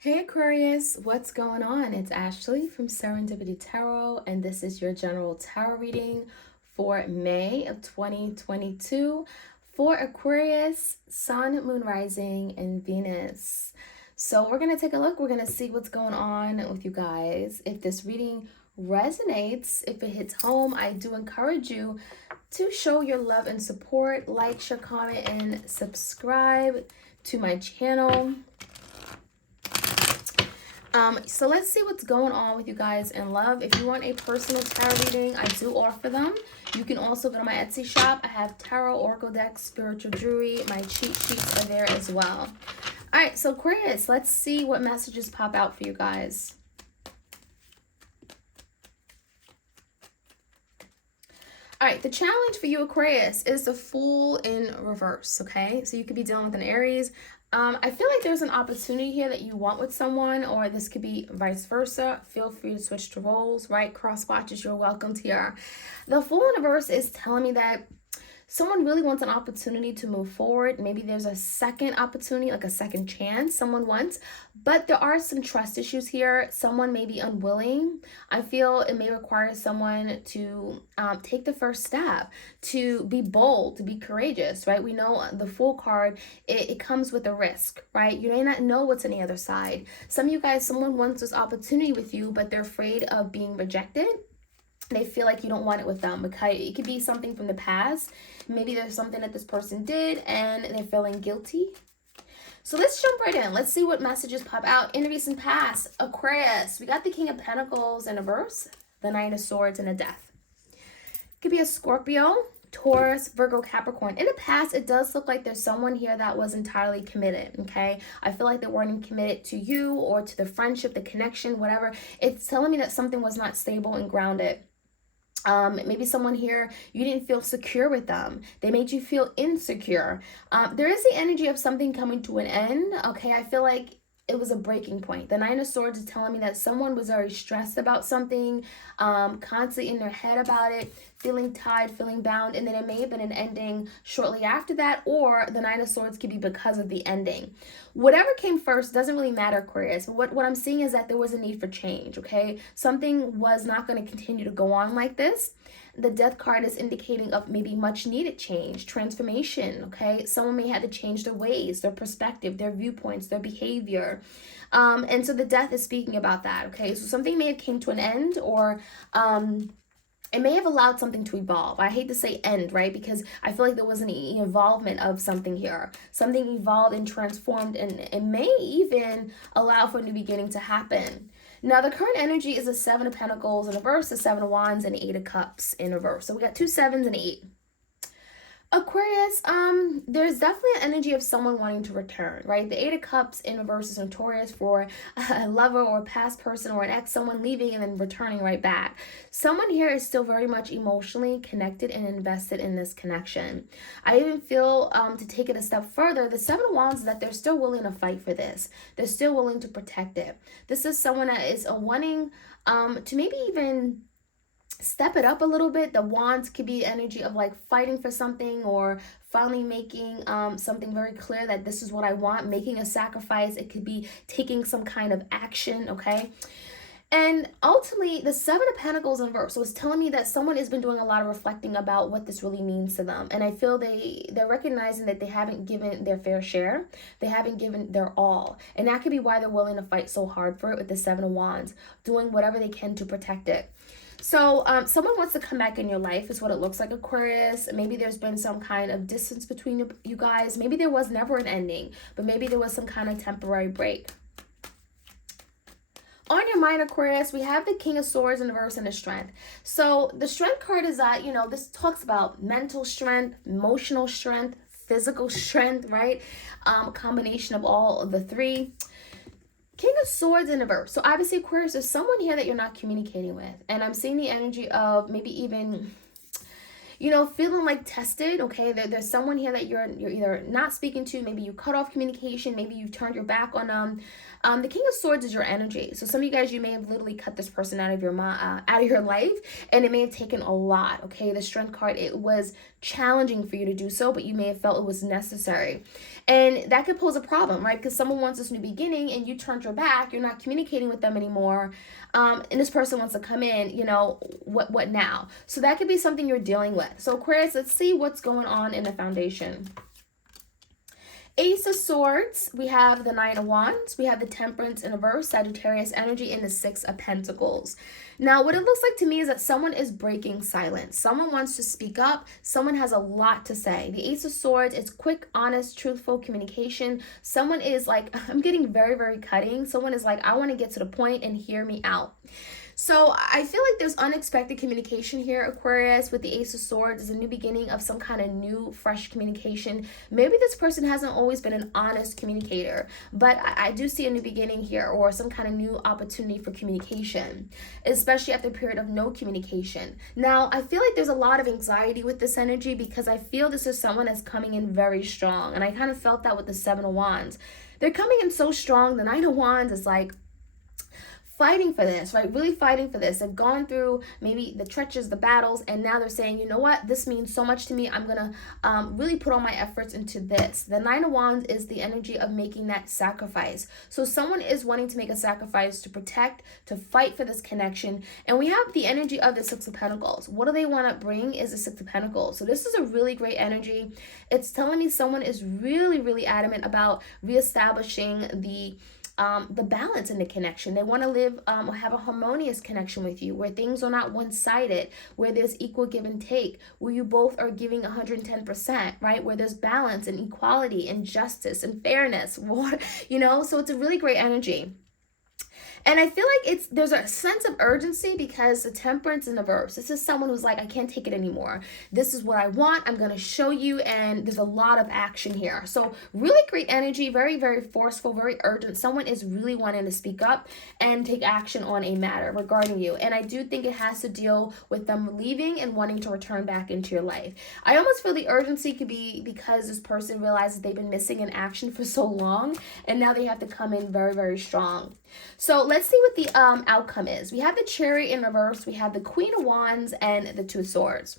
Hey Aquarius, what's going on? It's Ashley from Serendipity Tarot, and this is your general tarot reading for May of 2022 for Aquarius, Sun, Moon, Rising, and Venus. So we're going to take a look. We're going to see what's going on with you guys. If this reading resonates, if it hits home, I do encourage you to show your love and support, like, share, comment, and subscribe to my channel. So let's see what's going on with you guys in love. If you want a personal tarot reading, I do offer them. You can also go to my Etsy shop. I have tarot, oracle decks, spiritual jewelry. My cheat sheets are there as well. All right, so Aquarius, let's see what messages pop out for you guys. All right, the challenge for you, Aquarius, is the Fool in reverse, okay? So you could be dealing with an Aries. I feel like there's an opportunity here that you want with someone, or this could be vice versa. Feel free to switch to roles, right? Cross watches, you're welcomed here. The Fool in reverse is telling me that someone really wants an opportunity to move forward. Maybe there's a second opportunity, like a second chance someone wants, but there are some trust issues here. Someone may be unwilling. I feel it may require someone to take the first step, to be bold, to be courageous, right? We know the Fool card, it comes with a risk, right? You may not know what's on the other side. Some of you guys, someone wants this opportunity with you, but they're afraid of being rejected. They feel like you don't want it with them, because it could be something from the past. Maybe there's something that this person did and they're feeling guilty. So let's jump right in. Let's see what messages pop out in the recent past. Aquarius, we got the King of Pentacles in reverse, the Knight of Swords, and a Death. Could be a Scorpio, Taurus, Virgo, Capricorn. In the past, it does look like there's someone here that was entirely committed, okay? I feel like they weren't committed to you or to the friendship, the connection, whatever. It's telling me that something was not stable and grounded. Maybe someone here, you didn't feel secure with them. They made you feel insecure. There is the energy of something coming to an end. Okay, I feel like it was a breaking point. The Nine of Swords is telling me that someone was very stressed about something, constantly in their head about it, feeling tied, feeling bound, and then it may have been an ending shortly after that, or the Nine of Swords could be because of the ending. Whatever came first doesn't really matter, Aquarius. But what I'm seeing is that there was a need for change, okay? Something was not going to continue to go on like this. The Death card is indicating of maybe much needed change, transformation, okay? Someone may have to change their ways, their perspective, their viewpoints, their behavior. And so the Death is speaking about that, okay? So something may have came to an end, or it may have allowed something to evolve. I hate to say end, right? Because I feel like there was an involvement of something here. Something evolved and transformed, and it may even allow for a new beginning to happen. Now, the current energy is the Seven of Pentacles in reverse, the Seven of Wands, and the Eight of Cups in reverse. So we got 2 sevens and 8. Aquarius, there's definitely an energy of someone wanting to return, right? The Eight of Cups in reverse is notorious for a lover or a past person or an ex, someone leaving and then returning right back. Someone here is still very much emotionally connected and invested in this connection. I even feel, to take it a step further, the Seven of Wands is that they're still willing to fight for this. They're still willing to protect it. This is someone that is wanting to maybe even step it up a little bit. The Wands could be energy of like fighting for something, or finally making something very clear that this is what I want, making a sacrifice. It could be taking some kind of action, okay? And ultimately, the Seven of Pentacles in reverse. So it's telling me that someone has been doing a lot of reflecting about what this really means to them. And I feel they're recognizing that they haven't given their fair share. They haven't given their all. And that could be why they're willing to fight so hard for it with the Seven of Wands, doing whatever they can to protect it. So someone wants to come back in your life is what it looks like, Aquarius. Maybe there's been some kind of distance between you guys. Maybe there was never an ending, but maybe there was some kind of temporary break. On your mind, Aquarius, we have the King of Swords in reverse and the Strength. So the Strength card is that, this talks about mental strength, emotional strength, physical strength, right? A combination of all of the three. King of Swords in reverse. So obviously, Aquarius, there's someone here that you're not communicating with. And I'm seeing the energy of maybe even, you know, feeling like tested, okay? There's someone here that you're either not speaking to, maybe you cut off communication, maybe you've turned your back on them. The King of Swords is your energy. So some of you guys, you may have literally cut this person out of your out of your life, and it may have taken a lot, okay? The Strength card, it was challenging for you to do so, but you may have felt it was necessary. And that could pose a problem, right? Because someone wants this new beginning and you turned your back, you're not communicating with them anymore. And this person wants to come in, you know, what now? So that could be something you're dealing with. So Aquarius, let's see what's going on in the foundation. Ace of Swords, we have the Nine of Wands, we have the Temperance in reverse, Sagittarius energy, and the Six of Pentacles. Now, what it looks like to me is that someone is breaking silence. Someone wants to speak up. Someone has a lot to say. The Ace of Swords, it's quick, honest, truthful communication. Someone is like, I'm getting very, very cutting. Someone is like, I want to get to the point and hear me out. So I feel like there's unexpected communication here, Aquarius, with the Ace of Swords. Is a new beginning of some kind of new, fresh communication. Maybe this person hasn't always been an honest communicator, but I do see a new beginning here, or some kind of new opportunity for communication, especially after a period of no communication. Now, I feel like there's a lot of anxiety with this energy because I feel this is someone that's coming in very strong, and I kind of felt that with the Seven of Wands. They're coming in so strong. The Nine of Wands is like, fighting for this, right? Really fighting for this. They've gone through maybe the trenches, the battles, and now they're saying, you know what? This means so much to me. I'm going to really put all my efforts into this. The Nine of Wands is the energy of making that sacrifice. So someone is wanting to make a sacrifice to protect, to fight for this connection. And we have the energy of the Six of Pentacles. What do they want to bring is the Six of Pentacles. So this is a really great energy. It's telling me someone is really, really adamant about reestablishing the balance in the connection. They want to live or have a harmonious connection with you, where things are not one-sided, where there's equal give and take, where you both are giving 110%, right? Where there's balance and equality and justice and fairness, you know? So it's a really great energy. And I feel like there's a sense of urgency because the Temperance in the verse. This is someone who's like, I can't take it anymore. This is what I want. I'm going to show you. And there's a lot of action here. So really great energy, very, very forceful, very urgent. Someone is really wanting to speak up and take action on a matter regarding you. And I do think it has to deal with them leaving and wanting to return back into your life. I almost feel the urgency could be because this person realizes they've been missing in action for so long. And now they have to come in very, very strong. So let's see what the outcome is. We have the Chariot in reverse. We have the Queen of Wands and the Two of Swords.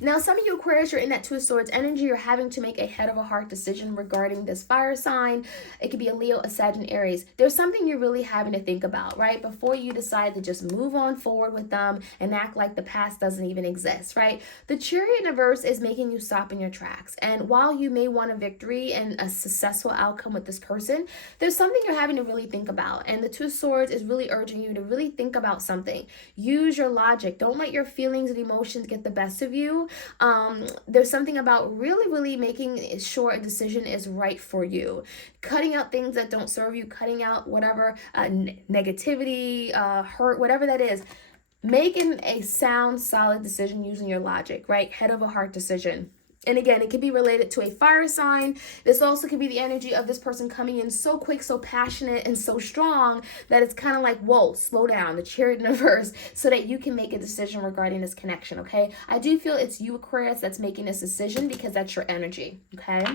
Now, some of you Aquarius, you're in that Two of Swords energy. You're having to make a head of a heart decision regarding this fire sign. It could be a Leo, a Sag, and Aries. There's something you're really having to think about, right? Before you decide to just move on forward with them and act like the past doesn't even exist, right? The Chariot in reverse is making you stop in your tracks. And while you may want a victory and a successful outcome with this person, there's something you're having to really think about. And the Two of Swords is really urging you to really think about something. Use your logic. Don't let your feelings and emotions get the best of you. There's something about really making sure a decision is right for you. Cutting out things that don't serve you, cutting out whatever negativity, hurt, whatever that is. Making a sound, solid decision using your logic, right? Head of a heart decision. And again, it could be related to a fire sign. This also could be the energy of this person coming in so quick, so passionate, and so strong that it's kind of like, whoa, slow down, the Chariot in reverse, so that you can make a decision regarding this connection, okay? I do feel it's you, Aquarius, that's making this decision because that's your energy, okay?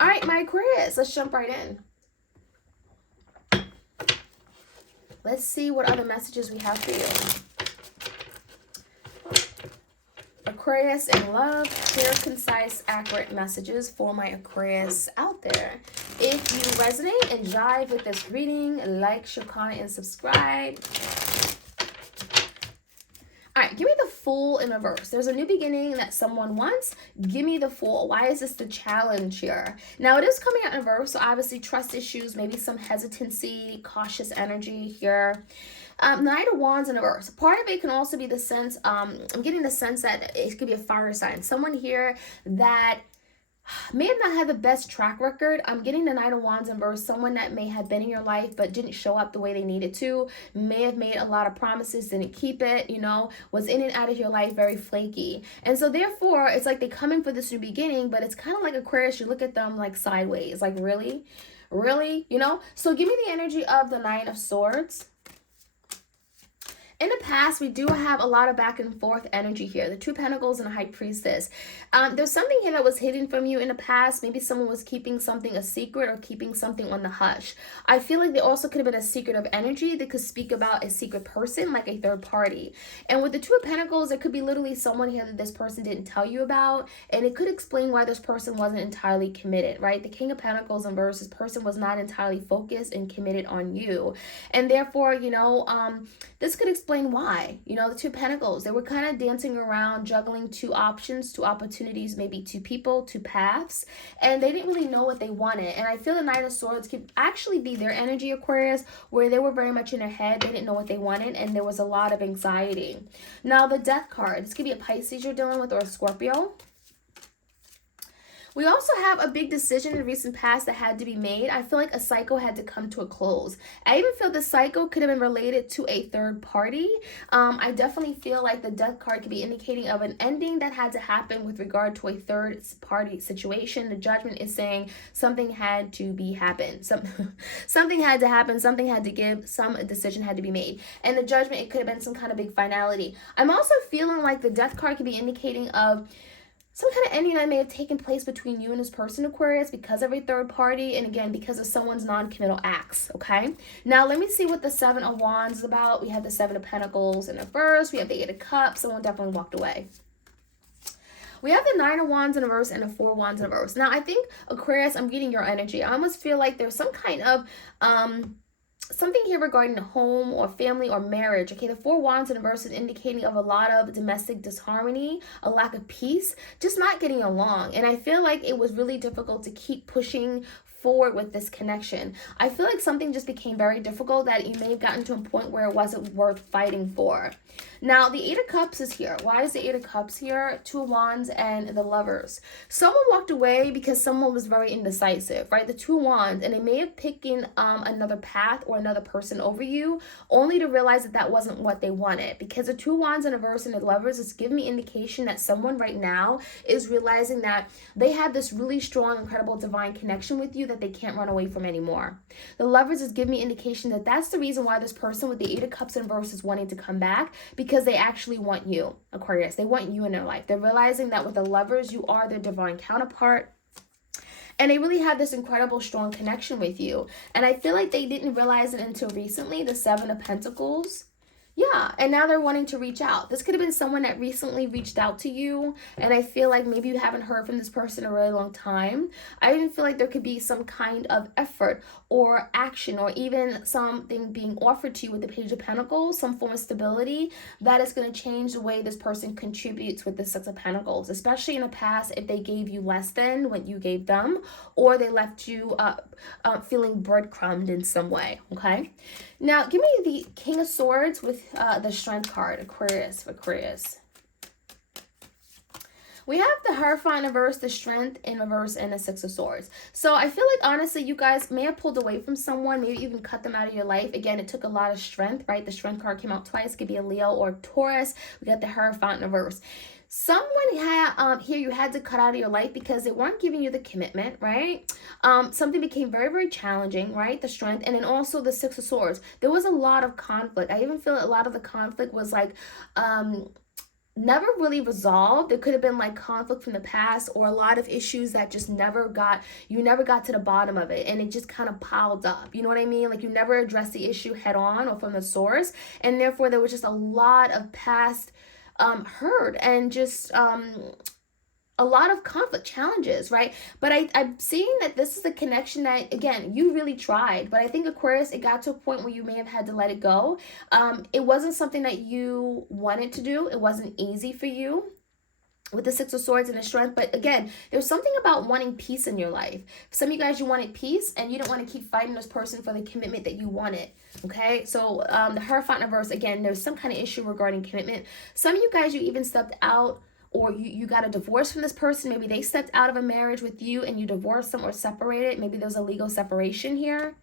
All right, my Aquarius, let's jump right in. Let's see what other messages we have for you. Aquarius in love, clear, concise, accurate messages for my Aquarius out there. If you resonate and jive with this reading, like, share, comment, and subscribe. All right, give me the Fool in reverse. There's a new beginning that someone wants. Give me the Fool. Why is this the challenge here? Now, it is coming out in reverse, so obviously trust issues, maybe some hesitancy, cautious energy here. Knight of Wands in reverse. Part of it can also be the sense, I'm getting the sense that it could be a fire sign. Someone here that may have not had the best track record. I'm getting the Knight of Wands in reverse. Someone that may have been in your life but didn't show up the way they needed to. May have made a lot of promises, didn't keep it, you know, was in and out of your life very flaky. And so therefore, it's like they come in for this new beginning, but it's kind of like Aquarius, you look at them like sideways. Like, really? Really? You know? So give me the energy of the Nine of Swords. In the past, we do have a lot of back and forth energy here. The Two of Pentacles and the High Priestess. There's something here that was hidden from you in the past. Maybe someone was keeping something a secret or keeping something on the hush. I feel like there also could have been a secret of energy that could speak about a secret person, like a third party. And with the Two of Pentacles, it could be literally someone here that this person didn't tell you about. And it could explain why this person wasn't entirely committed, right? The King of Pentacles in verse, this person was not entirely focused and committed on you. And therefore, this could explain why. The Two Pentacles, they were kind of dancing around, juggling two options, two opportunities, maybe two people, two paths, and they didn't really know what they wanted. And I feel the Knight of Swords could actually be their energy, Aquarius, where they were very much in their head. They didn't know what they wanted, and there was a lot of anxiety. Now, the Death card, this could be a Pisces you're dealing with or a Scorpio. We also have a big decision in the recent past that had to be made. I feel like a cycle had to come to a close. I even feel the cycle could have been related to a third party. I definitely feel like the Death card could be indicating of an ending that had to happen with regard to a third party situation. The Judgment is saying something had to be happened. Something had to happen. Something had to give. Some decision had to be made. And the Judgment, it could have been some kind of big finality. I'm also feeling like the Death card could be indicating of some kind of ending that may have taken place between you and this person, Aquarius, because of a third party, and again, because of someone's non-committal acts, okay? Now, let me see what the Seven of Wands is about. We have the Seven of Pentacles in the verse. We have the Eight of Cups. Someone definitely walked away. We have the Nine of Wands in a verse and the Four of Wands in a verse. Now, I think, Aquarius, I'm getting your energy. I almost feel like there's some kind of something here regarding the home or family or marriage. Okay, the Four Wands in the verse is indicating of a lot of domestic disharmony, a lack of peace, just not getting along. And I feel like it was really difficult to keep pushing forward with this connection. I feel like something just became very difficult that you may have gotten to a point where it wasn't worth fighting for. Now, the Eight of Cups is here. Why is the Eight of Cups here? Two of Wands and the Lovers. Someone walked away because someone was very indecisive, right? The Two of Wands, and they may have picked another path or another person over you, only to realize that that wasn't what they wanted. Because the Two of Wands and the verse and the Lovers is giving me indication that someone right now is realizing that they have this really strong, incredible divine connection with you that they can't run away from anymore. The Lovers is giving me indication that that's the reason why this person with the Eight of Cups and verse is wanting to come back, because they actually want you, Aquarius. They want you in their life. They're realizing that with the Lovers, you are their divine counterpart. And they really have this incredible, strong connection with you. And I feel like they didn't realize it until recently, the Seven of Pentacles. Yeah, and now they're wanting to reach out. This could have been someone that recently reached out to you, and I feel like maybe you haven't heard from this person in a really long time. I even feel like there could be some kind of effort or action or even something being offered to you with the Page of Pentacles, some form of stability that is going to change the way this person contributes with the Six of Pentacles, especially in the past if they gave you less than what you gave them, or they left you feeling breadcrumbed in some way, okay? Now, give me the King of Swords with the Strength card, Aquarius, for Aquarius. We have the Hierophant in reverse, the Strength in reverse, and the Six of Swords. So I feel like, honestly, you guys may have pulled away from someone, maybe even cut them out of your life. Again, it took a lot of strength, right? The Strength card came out twice. It could be a Leo or a Taurus. We got the Hierophant in reverse. Someone had here you had to cut out of your life because they weren't giving you the commitment, right? Something became very, very challenging, right? The Strength, and then also the Six of Swords. There was a lot of conflict. I even feel a lot of the conflict was like never really resolved. There could have been like conflict from the past or a lot of issues that just never got to the bottom of it, and it just kind of piled up. You know what I mean? Like you never addressed the issue head on or from the source, and therefore there was just a lot of past hurt and just a lot of conflict challenges, right? But I'm seeing that this is a connection that, again, you really tried. But I think, Aquarius, it got to a point where you may have had to let it go. It wasn't something that you wanted to do. It wasn't easy for you with the Six of Swords and the Strength. But again, there's something about wanting peace in your life. For some of you guys, you wanted peace and you didn't want to keep fighting this person for the commitment that you wanted. Okay, so the Hierophant in reverse, again, there's some kind of issue regarding commitment. Some of you guys, you even stepped out, or you got a divorce from this person. Maybe they stepped out of a marriage with you and you divorced them or separated. Maybe there's a legal separation here.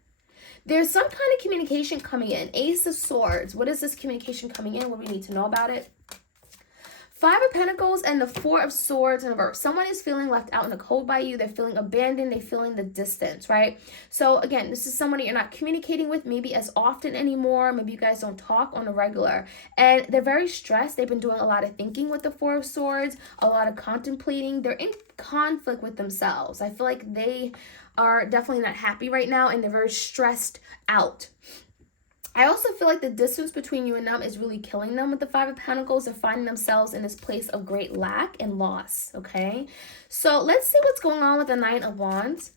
There's some kind of communication coming in. Ace of Swords. What is this communication coming in? What do we need to know about it? Five of Pentacles and the Four of Swords in reverse. Someone is feeling left out in the cold by you. They're feeling abandoned. They're feeling the distance, right? So again, this is somebody you're not communicating with maybe as often anymore. Maybe you guys don't talk on a regular. And they're very stressed. They've been doing a lot of thinking with the Four of Swords, a lot of contemplating. They're in conflict with themselves. I feel like they are definitely not happy right now, and they're very stressed out. I also feel like the distance between you and them is really killing them with the Five of Pentacles. They're finding themselves in this place of great lack and loss, okay? So let's see what's going on with the Knight of Wands.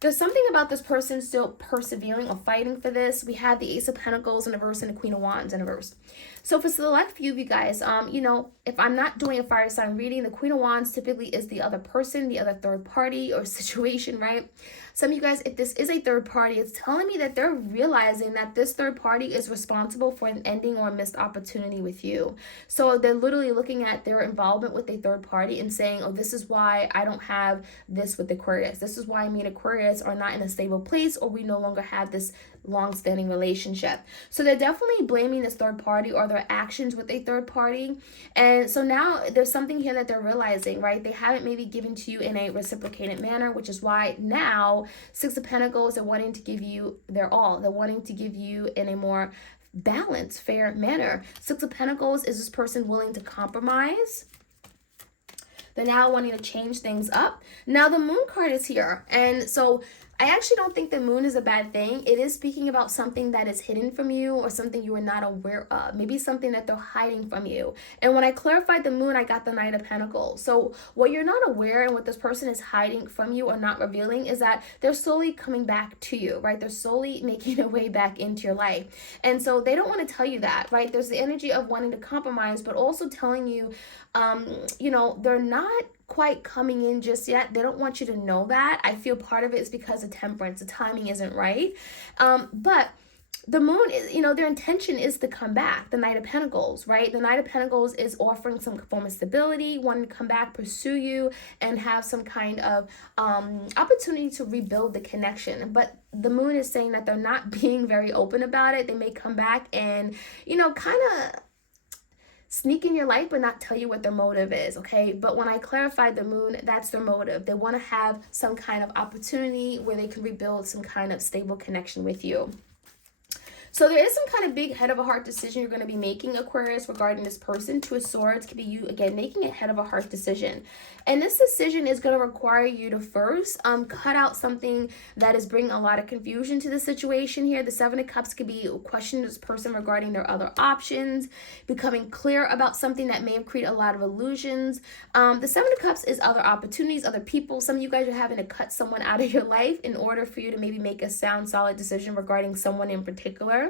There's something about this person still persevering or fighting for this. We have the Ace of Pentacles in reverse and the Queen of Wands in reverse. So for select few of you guys, you know, if I'm not doing a fire sign reading, the Queen of Wands typically is the other person, the other third party or situation, right? Some of you guys, if this is a third party, it's telling me that they're realizing that this third party is responsible for an ending or a missed opportunity with you. So they're literally looking at their involvement with a third party and saying, oh, this is why I don't have this with Aquarius. This is why me and Aquarius are not in a stable place, or we no longer have this long-standing relationship. So they're definitely blaming this third party or their actions with a third party. And so now there's something here that they're realizing, right? They haven't maybe given to you in a reciprocated manner, which is why now Six of Pentacles are wanting to give you their all. They're wanting to give you in a more balanced, fair manner. Six of Pentacles is this person willing to compromise. They're now wanting to change things up. Now the Moon card is here. And so I actually don't think the moon is a bad thing. It is speaking about something that is hidden from you or something you are not aware of. Maybe something that they're hiding from you. And when I clarified the moon, I got the Knight of Pentacles. So what you're not aware and what this person is hiding from you or not revealing is that they're slowly coming back to you, right? They're slowly making their way back into your life. And so they don't want to tell you that, right? There's the energy of wanting to compromise, but also telling you, you know, they're not quite coming in just yet. They don't want you to know that. I feel part of it is because of Temperance. The timing isn't right. But the moon is, you know, their intention is to come back. The Knight of Pentacles, right? The Knight of Pentacles is offering some form of stability, wanting to come back, pursue you, and have some kind of opportunity to rebuild the connection. But the moon is saying that they're not being very open about it. They may come back and, you know, kind of sneak in your life but not tell you what their motive is, okay? But when I clarified the moon, that's their motive. They want to have some kind of opportunity where they can rebuild some kind of stable connection with you. So there is some kind of big head of a heart decision you're going to be making, Aquarius, regarding this person. Two of Swords could be you, again, making a head of a heart decision. And this decision is going to require you to first cut out something that is bringing a lot of confusion to the situation here. The Seven of Cups could be questioning this person regarding their other options, becoming clear about something that may have created a lot of illusions. The Seven of Cups is other opportunities, other people. Some of you guys are having to cut someone out of your life in order for you to maybe make a sound, solid decision regarding someone in particular.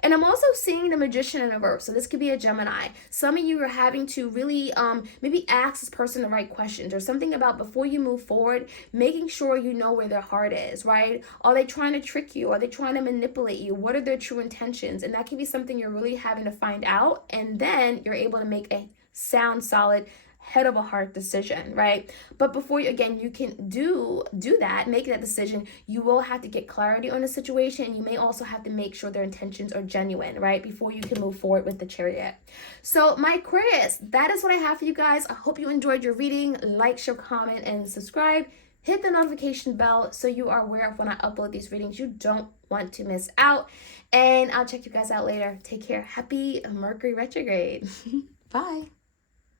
And I'm also seeing the Magician in reverse. So this could be a Gemini. Some of you are having to really maybe ask this person the right questions or something about before you move forward, making sure you know where their heart is, right? Are they trying to trick you? Are they trying to manipulate you? What are their true intentions? And that can be something you're really having to find out. And then you're able to make a sound, solid, head of a heart decision, right? But before you, again, you can do that, make that decision, you will have to get clarity on the situation. You may also have to make sure their intentions are genuine, right? Before you can move forward with the Chariot. So my Aquarius, that is what I have for you guys. I hope you enjoyed your reading. Like, share, comment, and subscribe. Hit the notification bell so you are aware of when I upload these readings. You don't want to miss out. And I'll check you guys out later. Take care. Happy Mercury retrograde. Bye.